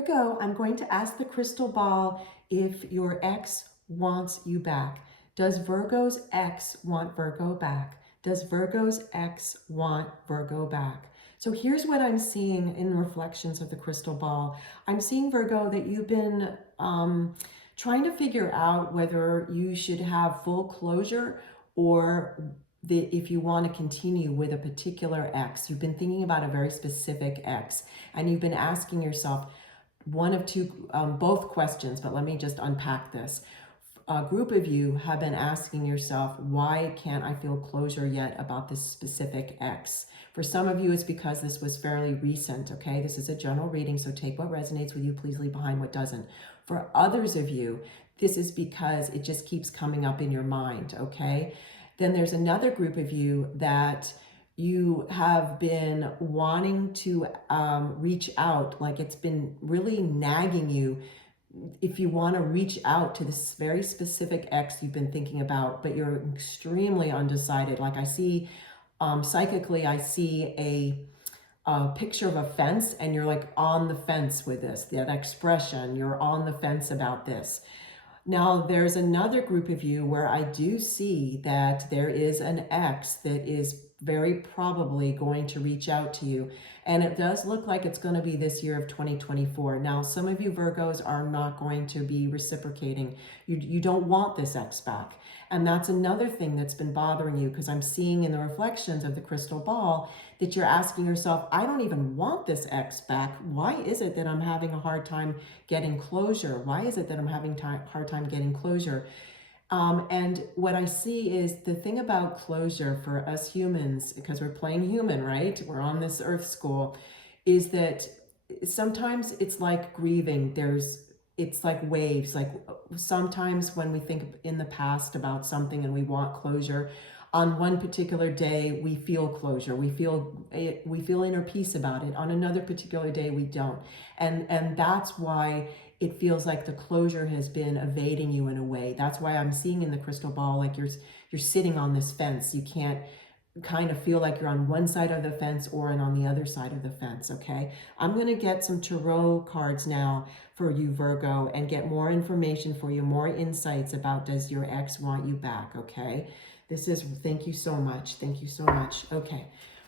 Virgo, I'm going to ask the crystal ball if your ex wants you back. Does Virgo's ex want Virgo back? Does Virgo's ex want Virgo back? So here's what I'm seeing in reflections of the crystal ball. I'm seeing, Virgo, that you've been trying to figure out whether you should have full closure or if you want to continue with a particular ex. You've been thinking about a very specific ex, and you've been asking yourself, one of two, both questions, but let me just unpack this. A group of you have been asking yourself, why can't I feel closure yet about this specific ex? For some of you, it's because this was fairly recent, okay? This is a general reading, so take what resonates with you, please leave behind what doesn't. For others of you, this is because it just keeps coming up in your mind, okay? Then there's another group of you that you have been wanting to reach out, like it's been really nagging you. If you want to reach out to this very specific ex you've been thinking about, but you're extremely undecided. Like I see, psychically, I see a picture of a fence, and you're like on the fence with this, that expression, you're on the fence about this. Now, there's another group of you where I do see that there is an ex that is very probably going to reach out to you. And it does look like it's going to be this year of 2024. Now, some of you Virgos are not going to be reciprocating. You don't want this ex back. And that's another thing that's been bothering you, because I'm seeing in the reflections of the crystal ball that you're asking yourself, I don't even want this ex back. Why is it that I'm having a hard time getting closure? Why is it that I'm having a hard time getting closure? And what I see is the thing about closure for us humans, because we're playing human, right? We're on this earth school, is that sometimes it's like grieving. It's like waves. Like sometimes when we think in the past about something and we want closure, on one particular day we feel closure, we feel inner peace about it. On another particular day we don't, and that's why it feels like the closure has been evading you in a way. That's why I'm seeing in the crystal ball like you're sitting on this fence. You can't kind of feel like you're on one side of the fence or on the other side of the fence, okay? I'm going to get some tarot cards now for you, Virgo, and get more information for you, more insights about, does your ex want you back, okay? Thank you so much. Thank you so much. Okay.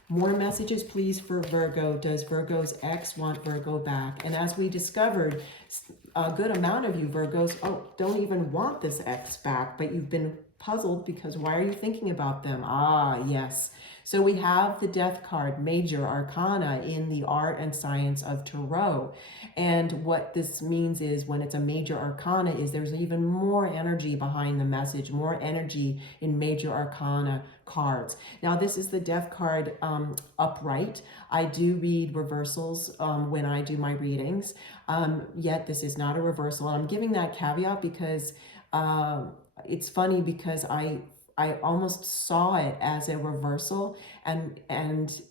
More messages, please, for Virgo. Does Virgo's ex want Virgo back? And as we discovered, a good amount of you Virgos, don't even want this ex back, but you've been puzzled because why are you thinking about them? Ah, yes. So we have the Death card, major arcana in the art and science of tarot. And what this means is when it's a major arcana is there's even more energy behind the message, more energy in major arcana cards. Now, this is the Death card upright. I do read reversals when I do my readings, yet this is not a reversal. And I'm giving that caveat because it's funny because I almost saw it as a reversal, and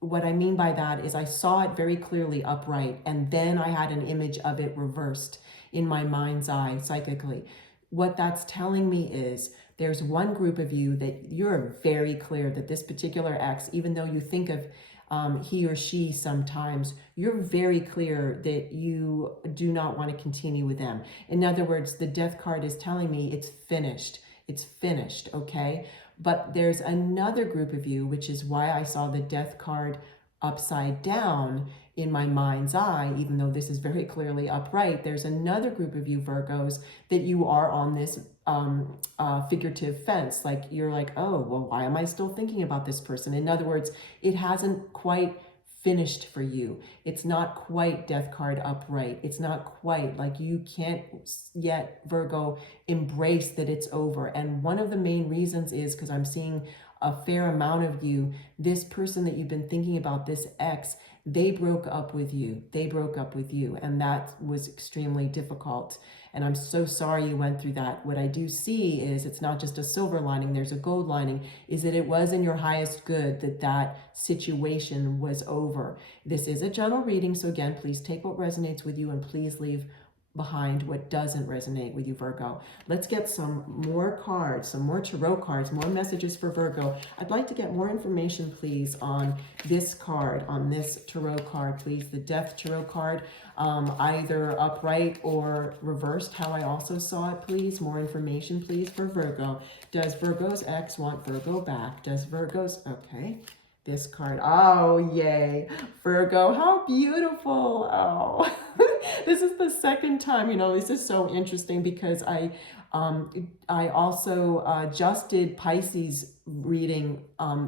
what I mean by that is I saw it very clearly upright, and then I had an image of it reversed in my mind's eye psychically. What that's telling me is there's one group of you that you're very clear that this particular ex, even though you think of he or she sometimes, you're very clear that you do not want to continue with them. In other words, the Death card is telling me it's finished. It's finished, okay? But there's another group of you, which is why I saw the Death card upside down in my mind's eye, even though this is very clearly upright. There's another group of you Virgos that you are on this figurative fence. Like you're like, oh, well, why am I still thinking about this person? In other words, it hasn't quite finished for you. It's not quite Death card upright. It's not quite, like you can't yet, Virgo, embrace that it's over. And one of the main reasons is because I'm seeing a fair amount of you, this person that you've been thinking about, this ex, they broke up with you. They broke up with you. And that was extremely difficult. And I'm so sorry you went through that. What I do see is it's not just a silver lining, there's a gold lining, is that it was in your highest good that that situation was over. This is a general reading, so again, please take what resonates with you and please leave behind what doesn't resonate with you, Virgo. Let's get some more cards, some more tarot cards, more messages for Virgo. I'd like to get more information, please, on this card, on this tarot card, please. The Death Tarot card, either upright or reversed, how I also saw it, please. More information, please, for Virgo. Does Virgo's ex want Virgo back? Does Virgo's, okay. This card, oh, yay. Virgo, how beautiful. Oh, this is the second time, you know, this is so interesting because I also just did Pisces reading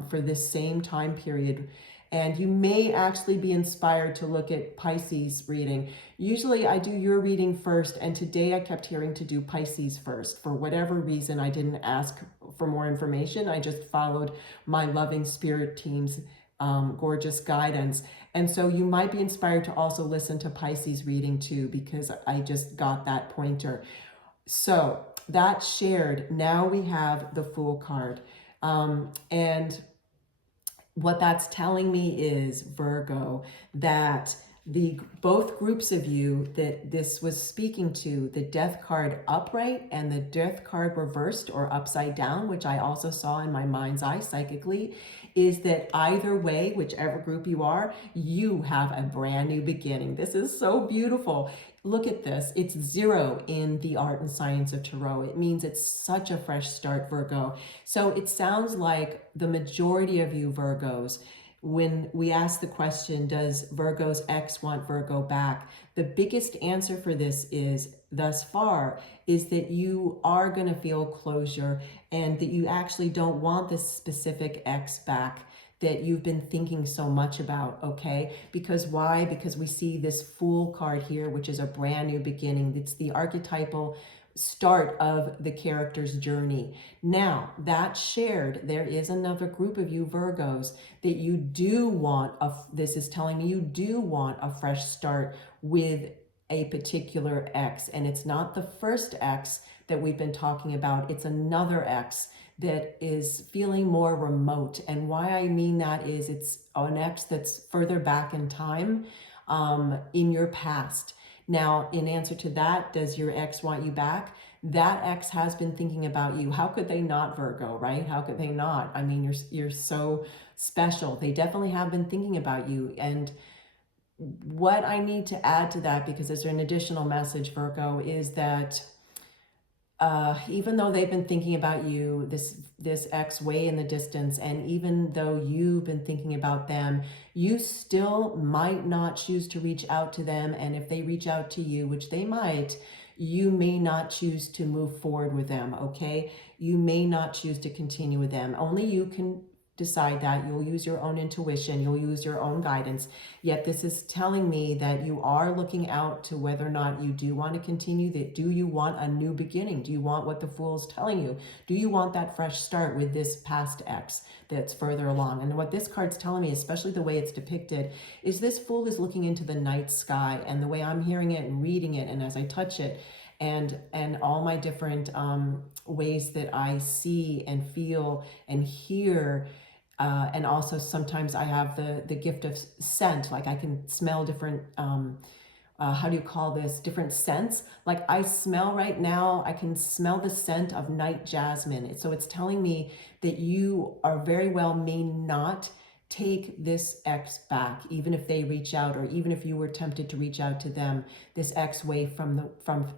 for this same time period. And you may actually be inspired to look at Pisces reading. Usually I do your reading first, and today I kept hearing to do Pisces first. For whatever reason, I didn't ask for more information. I just followed my loving spirit team's gorgeous guidance. And so you might be inspired to also listen to Pisces reading too, because I just got that pointer. So that shared, now we have the Fool card. And what that's telling me is, Virgo, that both groups of you that this was speaking to, the Death card upright and the Death card reversed or upside down, which I also saw in my mind's eye psychically, is that either way, whichever group you are, you have a brand new beginning. This is so beautiful. Look at this. It's 0 in the art and science of tarot. It means it's such a fresh start, Virgo. So it sounds like the majority of you Virgos, when we ask the question, does Virgo's ex want Virgo back? The biggest answer for this is, thus far, is that you are going to feel closure and that you actually don't want this specific ex back that you've been thinking so much about, okay? Because why? Because we see this Fool card here, which is a brand new beginning. It's the archetypal start of the character's journey. Now, that shared, there is another group of you Virgos that you do want, this is telling me you do want a fresh start with a particular ex. And it's not the first ex that we've been talking about, it's another ex that is feeling more remote. And why I mean that is it's an ex that's further back in time, in your past. Now, in answer to that, does your ex want you back? That ex has been thinking about you. How could they not, Virgo, right? How could they not? I mean, you're so special. They definitely have been thinking about you. And what I need to add to that, because there's an additional message, Virgo, is that even though they've been thinking about you, this ex way in the distance, and even though you've been thinking about them, you still might not choose to reach out to them. And if they reach out to you, which they might, you may not choose to move forward with them, okay? You may not choose to continue with them. Only you can decide that. You'll use your own intuition, you'll use your own guidance. Yet this is telling me that you are looking out to whether or not you do want to continue. That do you want a new beginning? Do you want what the Fool's telling you? Do you want that fresh start with this past ex that's further along? And what this card's telling me, especially the way it's depicted, is this Fool is looking into the night sky, and the way I'm hearing it and reading it, and as I touch it, and all my different ways that I see and feel and hear. And also sometimes I have the gift of scent, like I can smell different, how do you call this, different scents. Like I smell right now, I can smell the scent of night jasmine. So it's telling me that you are very well may not take this ex back, even if they reach out, or even if you were tempted to reach out to them, this ex way from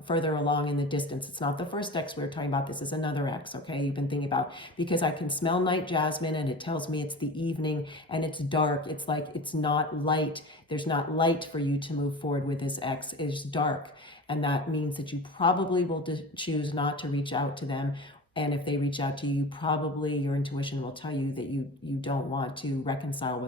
further along in the distance. It's not the first ex we were talking about. This is another ex, okay, you've been thinking about, because I can smell night jasmine and it tells me it's the evening and it's dark. It's like, it's not light. There's not light for you to move forward with this ex. It's dark. And that means that you probably will choose not to reach out to them. And if they reach out to you, probably your intuition will tell you that you don't want to reconcile with